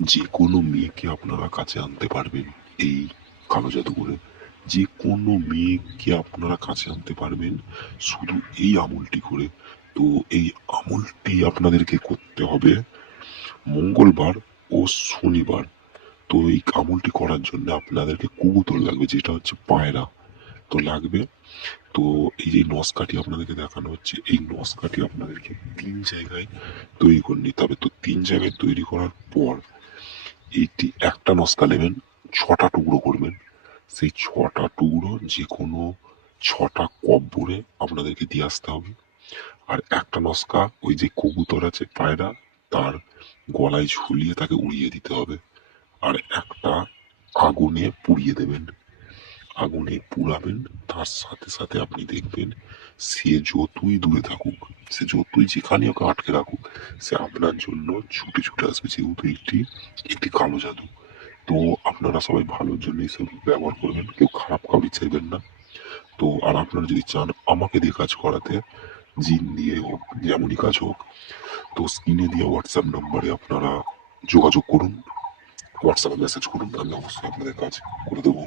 যে কোনো মেয়েকে আপনারা কাছে আনতে পারবেন এই কালো জাদু করে। যে কোনো মেয়েকে আপনারা কাছে আনতে পারবেন শুধু এই আমলটি করে। তো এই আমলটি আপনাদেরকে করতে হবে মঙ্গলবার ও শনিবার। তো এই আমলটি করার জন্য আপনাদেরকে কবুতর লাগবে, যেটা হচ্ছে পায়রা তো লাগবে। তো এই যে নস্কাটি আপনাদেরকে দেখানো হচ্ছে, এই নস্কাটি আপনাদেরকে 3 জায়গায় তৈরি করে নিতে হবে। তো 3 জায়গায় তৈরি করার পর এইটি একটা নস্কা নেবেন, 6টা টুকরো করবেন। সেই 6টা টুকরো যে কোনো 6টা কব্বরে আপনাদেরকে দিয়ে আসতে হবে। আর একটা নস্কা ওই যে কবুতর আছে পায়রা, তার গলায় ঝুলিয়ে তাকে উড়িয়ে দিতে হবে। আর একটা আগুনে পুড়িয়ে দেবেন। আগুনে পুড়াবেন, তার সাথে সাথে আপনি দেখবেন সে যতই দূরে থাকুক, সে যতই যেখানে ওকে আটকে রাখুক, সে আপনার জন্য ছুটে ছুটে আসবে, যেহেতু একটি একটি কালো জাদু। তো আপনারা সবাই ভালোর জন্য এইসব ব্যবহার করবেন, কেউ খারাপ কাউরি চাইবেন না। তো আর আপনারা যদি চান আমাকে দিয়ে কাজ করাতে, জিন দিয়ে হোক যেমনই কাজ হোক, তো স্ক্রিনে দিয়ে হোয়াটসঅ্যাপ নাম্বারে আপনারা যোগাযোগ করুন, হোয়াটসঅ্যাপে মেসেজ করুন, আমি অবশ্যই আপনাদের কাজ করে দেবো।